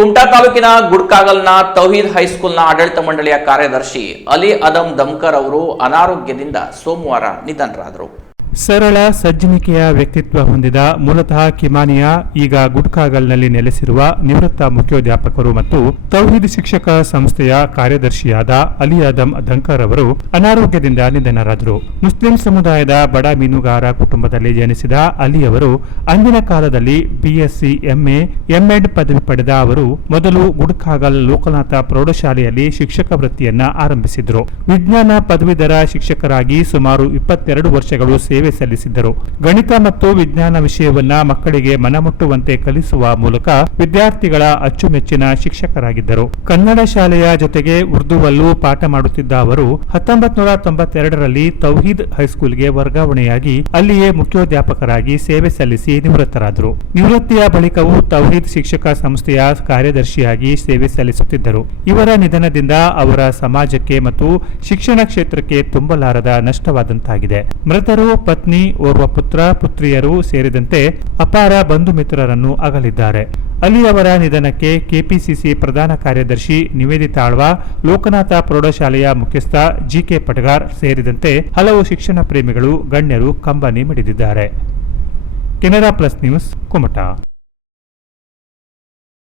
ಕುಮಟಾ ತಾಲೂಕಿನ ಗುಡ್ಕಾಗಲ್ನ ತೌಹೀದ್ ಹೈಸ್ಕೂಲ್ನ ಆಡಳಿತ ಮಂಡಳಿಯ ಕಾರ್ಯದರ್ಶಿ ಅಲಿ ಅದಮ್ ದಮ್ಕರ್ ಅವರು ಅನಾರೋಗ್ಯದಿಂದ ಸೋಮವಾರ ನಿಧನರಾದರು. ಸರಳ ಸಜ್ಜನಿಕೆಯ ವ್ಯಕ್ತಿತ್ವ ಹೊಂದಿದ ಮೂಲತಃ ಕಿಮಾನಿಯ ಈಗ ಗುಡ್ಕಾಗಲ್ನಲ್ಲಿ ನೆಲೆಸಿರುವ ನಿವೃತ್ತ ಮುಖ್ಯೋಧ್ಯಾಪಕರು ಮತ್ತು ತೌಹೀದ್ ಶಿಕ್ಷಕ ಸಂಸ್ಥೆಯ ಕಾರ್ಯದರ್ಶಿಯಾದ ಅಲಿ ಆದಮ್ ಧಂಕರ್ ಅವರು ಅನಾರೋಗ್ಯದಿಂದ ನಿಧನರಾದರು. ಮುಸ್ಲಿಂ ಸಮುದಾಯದ ಬಡ ಮೀನುಗಾರ ಕುಟುಂಬದಲ್ಲಿ ಜನಿಸಿದ ಅಲಿ ಅವರು ಅಂದಿನ ಕಾಲದಲ್ಲಿ ಬಿಎಸ್ಸಿ ಎಂಎ ಎಂಎಡ್ ಪದವಿ ಪಡೆದ ಅವರು ಮೊದಲು ಗುಡ್ಕಾಗಲ್ ಲೋಕನಾಥ ಪ್ರೌಢಶಾಲೆಯಲ್ಲಿ ಶಿಕ್ಷಕ ವೃತ್ತಿಯನ್ನ ಆರಂಭಿಸಿದರು. ವಿಜ್ಞಾನ ಪದವೀಧರ ಶಿಕ್ಷಕರಾಗಿ ಸುಮಾರು ಇಪ್ಪತ್ತೆರಡು ವರ್ಷಗಳು ಸೇವೆ ಸಲ್ಲಿಸಿದ್ದರು. ಗಣಿತ ಮತ್ತು ವಿಜ್ಞಾನ ವಿಷಯವನ್ನ ಮಕ್ಕಳಿಗೆ ಮನಮುಟ್ಟುವಂತೆ ಕಲಿಸುವ ಮೂಲಕ ವಿದ್ಯಾರ್ಥಿಗಳ ಅಚ್ಚುಮೆಚ್ಚಿನ ಶಿಕ್ಷಕರಾಗಿದ್ದರು. ಕನ್ನಡ ಶಾಲೆಯ ಜೊತೆಗೆ ಉರ್ದುವಲ್ಲೂ ಪಾಠ ಮಾಡುತ್ತಿದ್ದ ಅವರು ಹತ್ತೊಂಬತ್ ನೂರ ತೊಂಬತ್ತೆರಡರಲ್ಲಿ ತೌಹೀದ್ ಹೈಸ್ಕೂಲ್ಗೆ ವರ್ಗಾವಣೆಯಾಗಿ ಅಲ್ಲಿಯೇ ಮುಖ್ಯೋಧ್ಯಾಪಕರಾಗಿ ಸೇವೆ ಸಲ್ಲಿಸಿ ನಿವೃತ್ತರಾದರು. ನಿವೃತ್ತಿಯ ಬಳಿಕವೂ ತೌಹೀದ್ ಶಿಕ್ಷಕ ಸಂಸ್ಥೆಯ ಕಾರ್ಯದರ್ಶಿಯಾಗಿ ಸೇವೆ ಸಲ್ಲಿಸುತ್ತಿದ್ದರು. ಇವರ ನಿಧನದಿಂದ ಅವರ ಸಮಾಜಕ್ಕೆ ಮತ್ತು ಶಿಕ್ಷಣ ಕ್ಷೇತ್ರಕ್ಕೆ ತುಂಬಲಾರದ ನಷ್ಟವಾದಂತಾಗಿದೆ. ಮೃತರು ಪತ್ನಿ, ಓರ್ವ ಪುತ್ರ, ಪುತ್ರಿಯರು ಸೇರಿದಂತೆ ಅಪಾರ ಬಂಧು ಮಿತ್ರರನ್ನು ಅಗಲಿದ್ದಾರೆ. ಅಲಿ ಅವರ ನಿಧನಕ್ಕೆ ಕೆಪಿಸಿಸಿ ಪ್ರಧಾನ ಕಾರ್ಯದರ್ಶಿ ನಿವೇದಿತಾ ಆಳ್ವ, ಲೋಕನಾಥ ಪ್ರೌಢಶಾಲೆಯ ಮುಖ್ಯಸ್ಥ ಜಿಕೆ ಪಟಗಾರ್ ಸೇರಿದಂತೆ ಹಲವು ಶಿಕ್ಷಣ ಪ್ರೇಮಿಗಳು, ಗಣ್ಯರು ಕಂಬನಿ ಮಿಡಿದಿದ್ದಾರೆ. Canara plus news, Kumta.